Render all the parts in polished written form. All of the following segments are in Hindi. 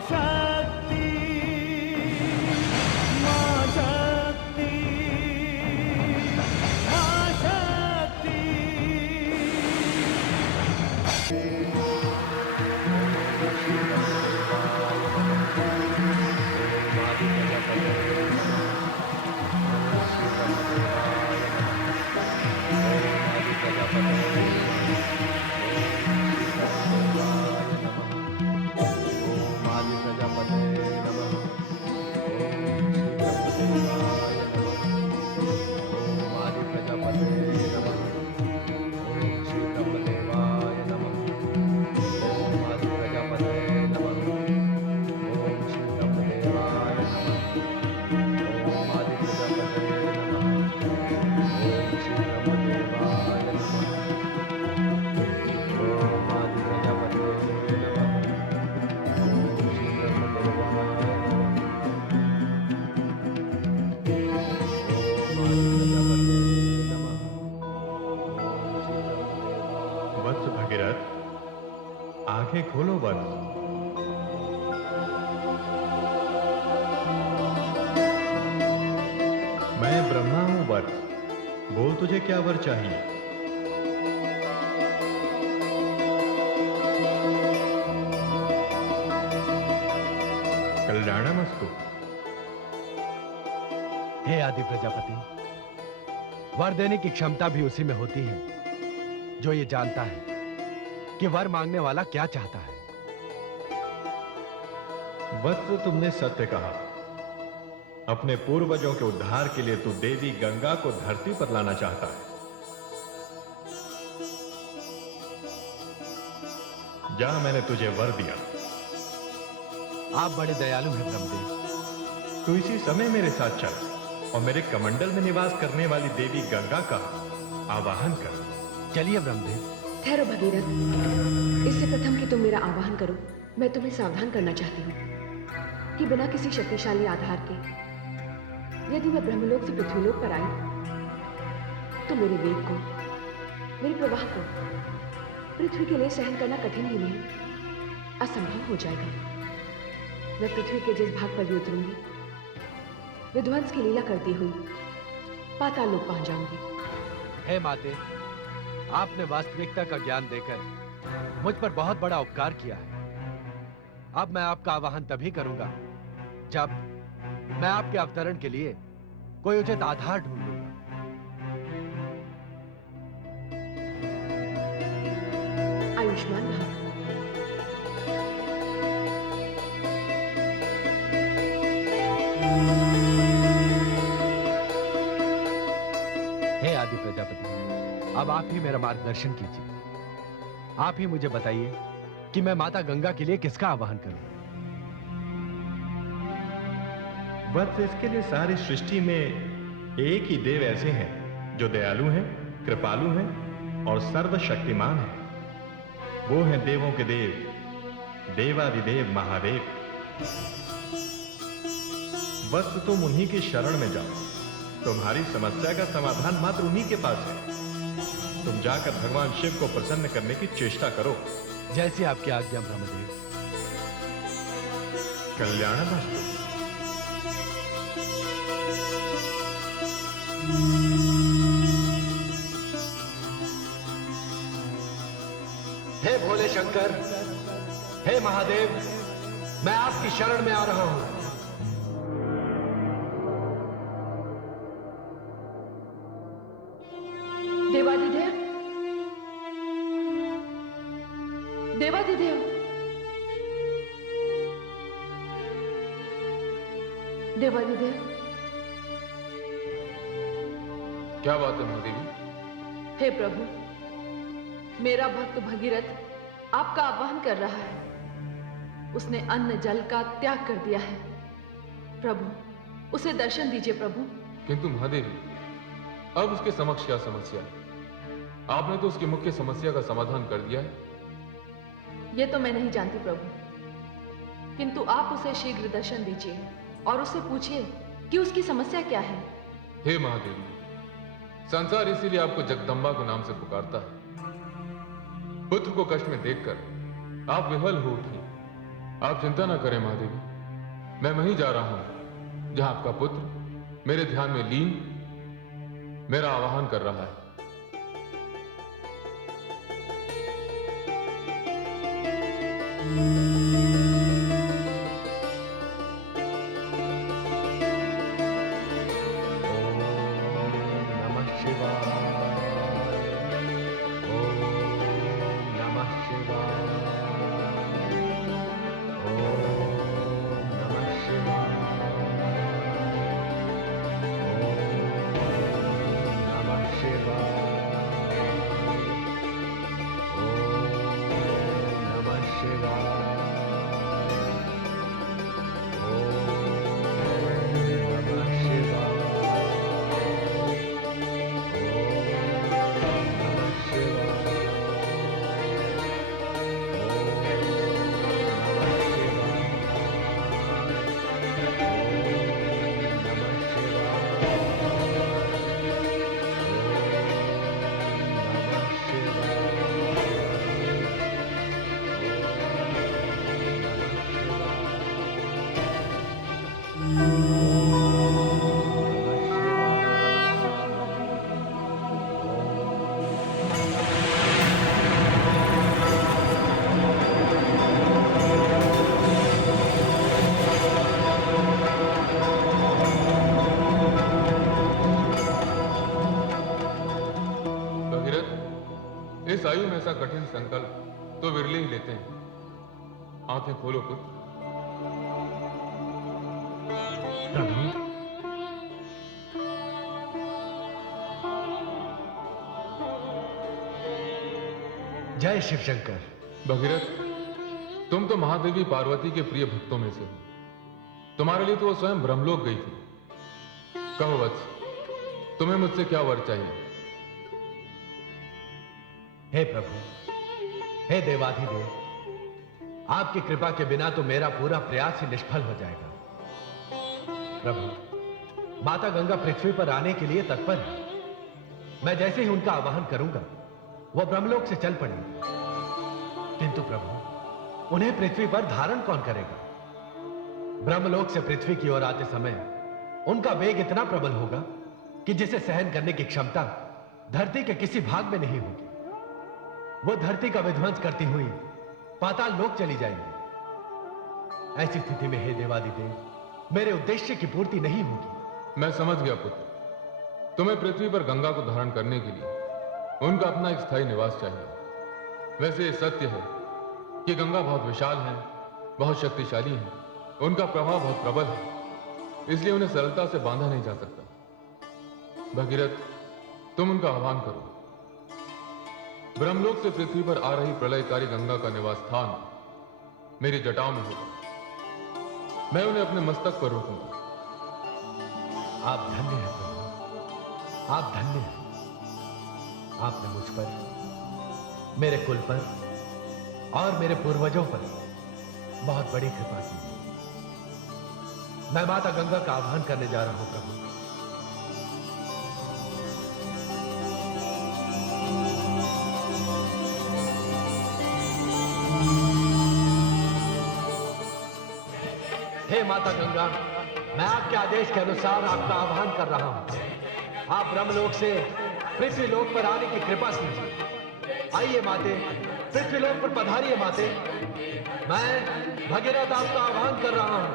शक्ति, मां शक्ति, मां शक्ति। वत्स भगीरथ, आंखें खोलो वत्स। मैं ब्रह्मा हूं वत्स, बोल तुझे क्या वर चाहिए। कल्याणमस्तु। हे आदि प्रजापति, वर देने की क्षमता भी उसी में होती है जो ये जानता है कि वर मांगने वाला क्या चाहता है। वत्स, तुमने सत्य कहा। अपने पूर्वजों के उद्धार के लिए तू देवी गंगा को धरती पर लाना चाहता है। जा, मैंने तुझे वर दिया। आप बड़े दयालु हैं ब्रह्मदेव। तू इसी समय मेरे साथ चल और मेरे कमंडल में निवास करने वाली देवी गंगा का आवाहन कर। चलिए ब्रह्मदेव। ठहरो भगीरथ, इससे प्रथम कि तुम मेरा आवाहन करो, मैं तुम्हें सावधान करना चाहती हूँ कि बिना किसी शक्तिशाली आधार के यदि मैं ब्रह्मलोक से पृथ्वीलोक पर आई तो मेरे वेग को, मेरे प्रवाह को पृथ्वी के लिए सहन करना कठिन ही नहीं, असंभव हो जाएगा। मैं पृथ्वी के जिस भाग पर भी उतरूंगी, विध्वंस की लीला करती हुई पाताल लोक पहुंच जाऊंगी। हे माते, आपने वास्तविकता का ज्ञान देकर मुझ पर बहुत बड़ा उपकार किया है। अब मैं आपका आवाहन तभी करूंगा जब मैं आपके अवतरण के लिए कोई उचित आधार ढूंढूंगा। आयुष्मान भव। हे आदि प्रजापति, अब आप ही मेरा मार्गदर्शन कीजिए। आप ही मुझे बताइए कि मैं माता गंगा के लिए किसका आवाहन करूं। वत्स, इसके लिए सारी सृष्टि में एक ही देव ऐसे हैं जो दयालु हैं, कृपालु हैं और सर्वशक्तिमान हैं। वो हैं देवों के देव, देवादिदेव महादेव। वत्स, तुम उन्हीं की शरण में जाओ। तुम्हारी समस्या का समाधान मात्र उन्हीं के पास है। तुम जाकर भगवान शिव को प्रसन्न करने की चेष्टा करो। जैसी आपकी आज्ञा ब्रह्मदेव। कल्याणमस्तु। हे भोले शंकर, हे महादेव, मैं आपकी शरण में आ रहा हूं। देवादिदेव, देवादिदेव, देवादिदेव। क्या बात है महादेवी? हे प्रभु, मेरा भक्त भगीरथ आपका आह्वान कर रहा है। उसने अन्न जल का त्याग कर दिया है। प्रभु, उसे दर्शन दीजिए प्रभु। किंतु महादेवी, अब उसके समक्ष क्या समस्या है? आपने तो उसकी मुख्य समस्या का समाधान कर दिया है। यह तो मैं नहीं जानती प्रभु, किंतु आप उसे शीघ्र दर्शन दीजिए और उससे पूछिए कि उसकी समस्या क्या है। हे महादेवी, संसार इसीलिए आपको जगदम्बा के नाम से पुकारता है। पुत्र को कष्ट में देखकर आप विह्वल हो उठी आप चिंता ना करें महादेवी, मैं वहीं जा रहा हूं जहां आपका पुत्र मेरे ध्यान में लीन मेरा आवाहन कर रहा है। इस आयु में ऐसा कठिन संकल्प तो विरले ही लेते हैं। आंखें खोलो पुत्र। प्रभु, जय शिव शंकर। भगीरथ, तुम तो महादेवी पार्वती के प्रिय भक्तों में से हो। तुम्हारे लिए तो वो स्वयं ब्रह्मलोक गई थी। कहो वत्स, तुम्हें मुझसे क्या वर चाहिए? हे प्रभु, हे देवाधिदेव, आपकी कृपा के बिना तो मेरा पूरा प्रयास ही निष्फल हो जाएगा। प्रभु, माता गंगा पृथ्वी पर आने के लिए तत्पर है। मैं जैसे ही उनका आवाहन करूंगा वह ब्रह्मलोक से चल पड़ेंगे। किंतु प्रभु, उन्हें पृथ्वी पर धारण कौन करेगा? ब्रह्मलोक से पृथ्वी की ओर आते समय उनका वेग इतना प्रबल होगा कि जिसे सहन करने की क्षमता धरती के किसी भाग में नहीं होगी। वो धरती का विध्वंस करती हुई पाताल लोक चली जाएंगी। ऐसी स्थिति में हे देवादिदेव, मेरे उद्देश्य की पूर्ति नहीं होगी। मैं समझ गया पुत्र। तुम्हें पृथ्वी पर गंगा को धारण करने के लिए उनका अपना एक स्थायी निवास चाहिए। वैसे ये सत्य है कि गंगा बहुत विशाल है, बहुत शक्तिशाली है, उनका प्रभाव बहुत प्रबल है, इसलिए उन्हें सरलता से बांधा नहीं जा सकता। भगीरथ, तुम उनका आह्वान करो। ब्रह्मलोक से पृथ्वी पर आ रही प्रलयकारी गंगा का निवास स्थान मेरी जटाओं में होगा। मैं उन्हें अपने मस्तक पर रोकूंगा। आप धन्य हैं प्रभु, आप धन्य हैं। आपने मुझ पर, मेरे कुल पर और मेरे पूर्वजों पर बहुत बड़ी कृपा की। मैं माता गंगा का आह्वान करने जा रहा हूं प्रभु। हे माता गंगा, मैं आपके आदेश के अनुसार आपका आह्वान कर रहा हूं। आप ब्रह्मलोक से पृथ्वीलोक पर आने की कृपा कीजिए। आइए माते, पृथ्वीलोक पर पधारिए माते। मैं भगीरथ आपका आह्वान कर रहा हूं।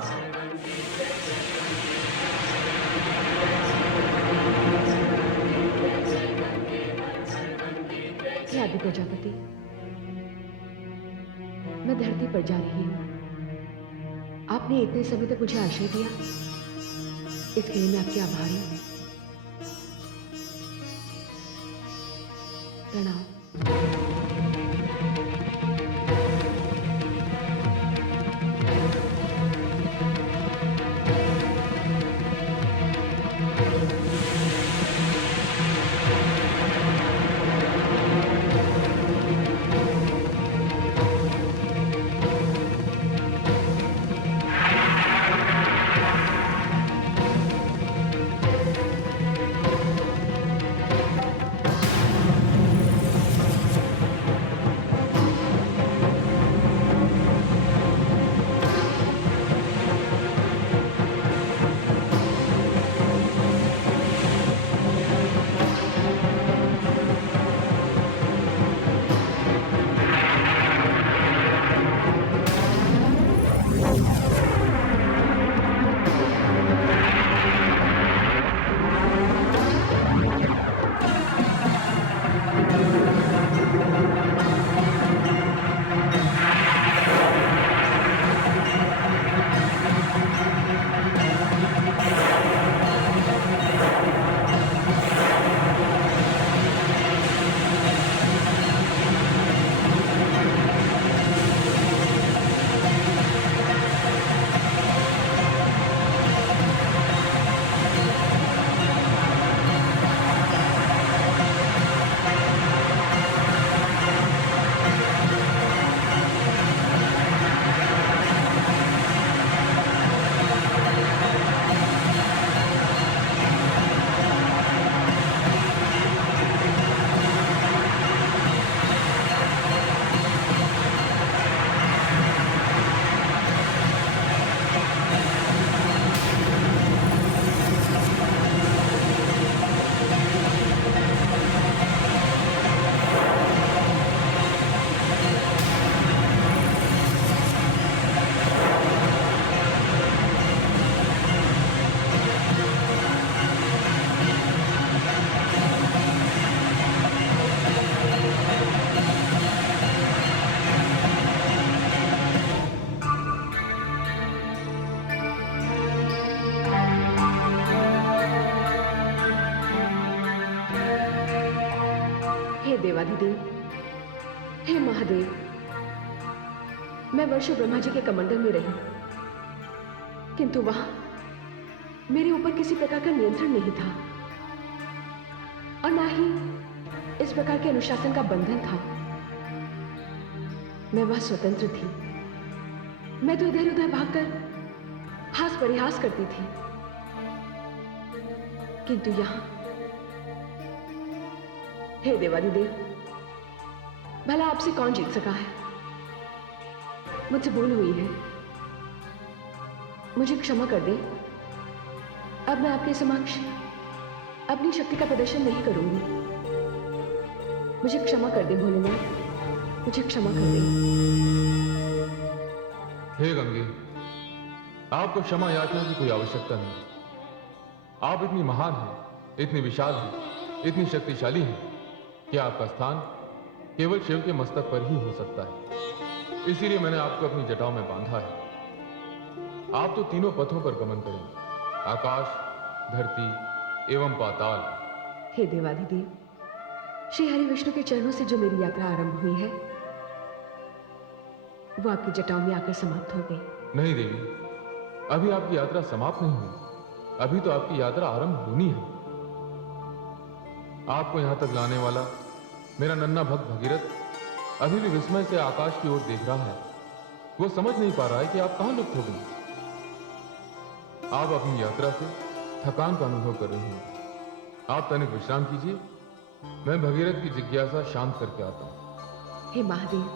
हे आदि प्रजापति, मैं धरती पर जा रही हूं। आपने इतने समय तक मुझे आश्रय दिया, इसके लिए मैं आपकी आभारी हूं। प्रणाम। देवाधिदेव, हे महादेव, मैं वर्षों ब्रह्मा जी के कमंडल में रही, किंतु वहां मेरे ऊपर किसी प्रकार का नियंत्रण नहीं था और ना ही इस प्रकार के अनुशासन का बंधन था। मैं वह स्वतंत्र थी। मैं तो इधर उधर भागकर हास परिहास करती थी, किंतु यहां, हे देवाधिदेव, भला आपसे कौन जीत सका है? मुझसे भूल हुई है, मुझे क्षमा कर दे। अब मैं आपके समक्ष अपनी शक्ति का प्रदर्शन नहीं करूंगी। मुझे क्षमा कर दे भोलेनाथ, मुझे क्षमा कर दे। हे गंगे, आपको क्षमा याचना की कोई आवश्यकता नहीं। आप इतनी महान हैं, इतनी विशाल हैं, इतनी शक्तिशाली हैं कि आपका स्थान केवल शिव के मस्तक पर ही हो सकता है। इसीलिए मैंने आपको अपनी जटाओं में बांधा है। आप तो तीनों पथों पर गमन करेंगे, आकाश, धरती एवं पाताल। हे देवाधिदेव, श्री हरि विष्णु के चरणों से जो मेरी यात्रा आरंभ हुई है, वो आपकी जटाओं में आकर समाप्त हो गई। नहीं देवी, अभी आपकी यात्रा समाप्त नहीं हुई। अभी तो आपकी यात्रा आरंभ होनी है। आपको यहां तक लाने वाला मेरा नन्हा भक्त भगीरथ अभी भी विस्मय से आकाश की ओर देख रहा है। वो समझ नहीं पा रहा है कि आप कहां लुप्त हो गई। आप अपनी यात्रा से थकान का अनुभव कर रही हैं। आप तनिक विश्राम कीजिए, मैं भगीरथ की जिज्ञासा शांत करके आता हूं। हे महादेव,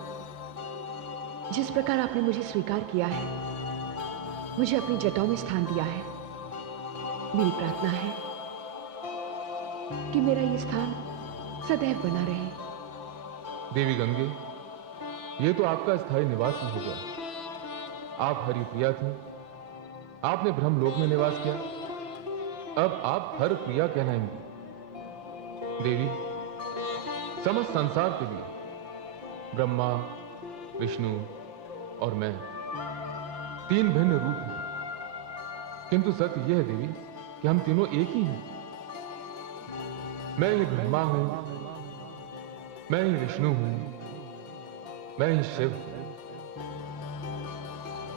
जिस प्रकार आपने मुझे स्वीकार किया है, मुझे अपनी जटाओं में स्थान दिया है, मेरी प्रार्थना है कि मेरा ये स्थान सदैव बना रहे। देवी गंगे, ये तो आपका स्थायी निवास ही हो गया। आप हरिप्रिया थी, आपने ब्रह्मलोक में निवास किया, अब आप हर प्रिया कहलाएंगी। देवी, समस्त संसार के लिए ब्रह्मा, विष्णु और मैं तीन भिन्न रूप हैं, किंतु सत्य यह है देवी कि हम तीनों एक ही हैं। मैं ही ब्रह्मा हूं, मैं ही विष्णु हूं, मैं ही शिव।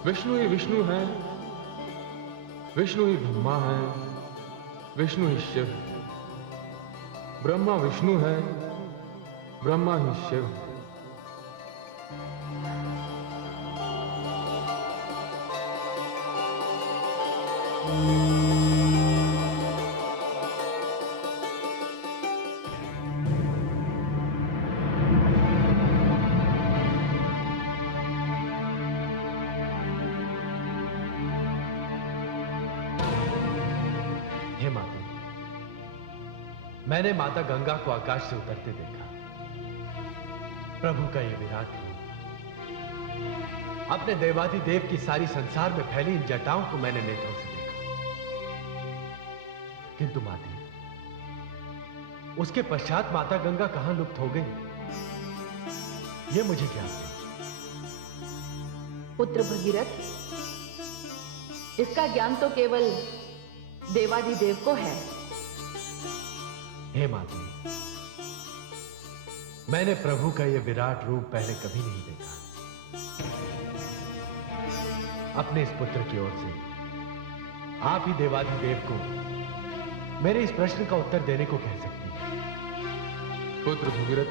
विष्णु ही विष्णु हैं, विष्णु ही ब्रह्मा हैं, विष्णु ही शिव। ब्रह्मा विष्णु है, ब्रह्मा ही शिव है। हे माता, मैंने माता गंगा को आकाश से उतरते देखा। प्रभु का यह विराट रूप, अपने देवाधिदेव की सारी संसार में फैली इन जटाओं को मैंने नेत्रों से देखा। किंतु माता, उसके पश्चात माता गंगा कहां लुप्त हो गई, यह मुझे ज्ञात नहीं। पुत्र भगीरथ, इसका ज्ञान तो केवल देवाधिदेव को है। हे माता, मैंने प्रभु का यह विराट रूप पहले कभी नहीं देखा। अपने इस पुत्र की ओर से आप ही देवाधिदेव को मेरे इस प्रश्न का उत्तर देने को कह सकती हैं। पुत्र भगीरथ,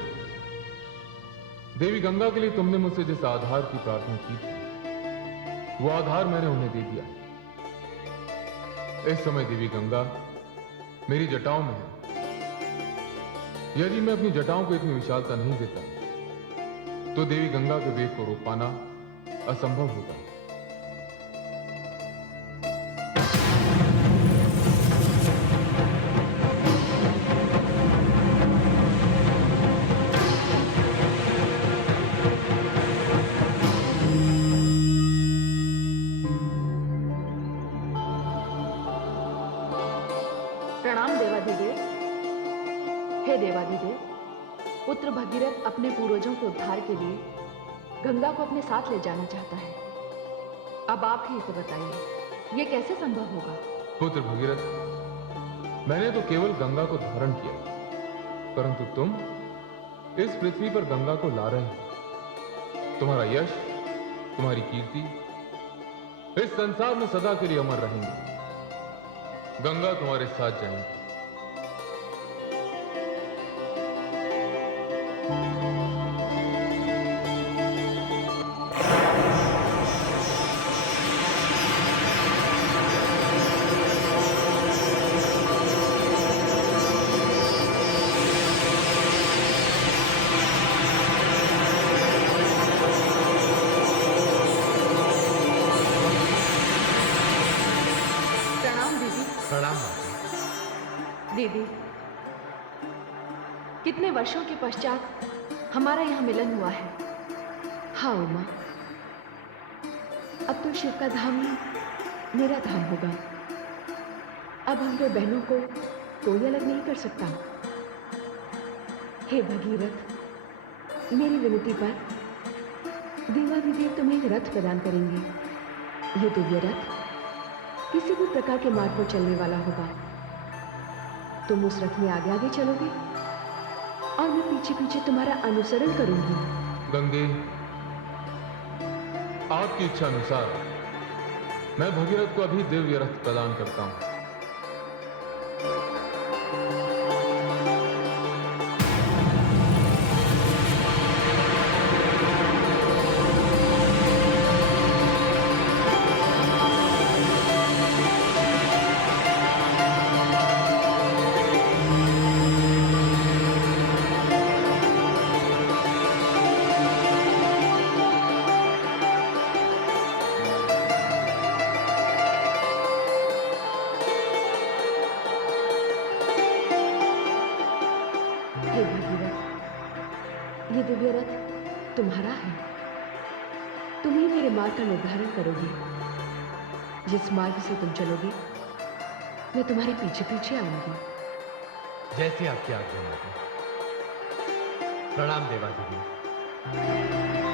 देवी गंगा के लिए तुमने मुझसे जिस आधार की प्रार्थना की थी, वो आधार मैंने उन्हें दे दिया। इस समय देवी गंगा मेरी जटाओं में है। यदि मैं अपनी जटाओं को इतनी विशालता नहीं देता, तो देवी गंगा के वेग को रोक पाना असंभव होता। प्रणाम देवाधिदेव। हे देवाधिदेव, पुत्र भगीरथ अपने पूर्वजों के उद्धार के लिए गंगा को अपने साथ ले जाना चाहता है। अब आप ही इसे बताइए, यह कैसे संभव होगा? पुत्र भगीरथ, मैंने तो केवल गंगा को धारण किया, परंतु इस पृथ्वी पर गंगा को ला रहे हैं। तुम्हारा यश, तुम्हारी कीर्ति इस संसार में सदा के लिए अमर रहेंगे। गंगा तुम्हारे साथ जाएंगी। प्रणाम दीदी। प्रणाम माता। दीदी, कितने वर्षों के पश्चात हमारा यहाँ मिलन हुआ है। हाँ उमा, अब तो शिव का धाम ही मेरा धाम होगा। अब हम दो बहनों को कोई अलग नहीं कर सकता। हे भगीरथ, मेरी विनती पर देवाधिदेव तुम्हें एक रथ प्रदान करेंगे। ये दिव्य रथ किसी भी प्रकार के मार्ग पर चलने वाला होगा। तुम उस रथ में आगे आगे चलोगे और मैं पीछे पीछे तुम्हारा अनुसरण करूंगी। गंगे, आपकी इच्छा अनुसार मैं भगीरथ को अभी दिव्य रथ प्रदान करता हूं। हे भगीरथ, ये दिव्य रथ तुम्हारा है। तुम ही मेरे मार्ग का निर्धारण करोगे। जिस मार्ग से तुम चलोगे मैं तुम्हारे पीछे पीछे आऊंगी। जैसे आपकी आज्ञा माता। प्रणाम देवाधिदेव।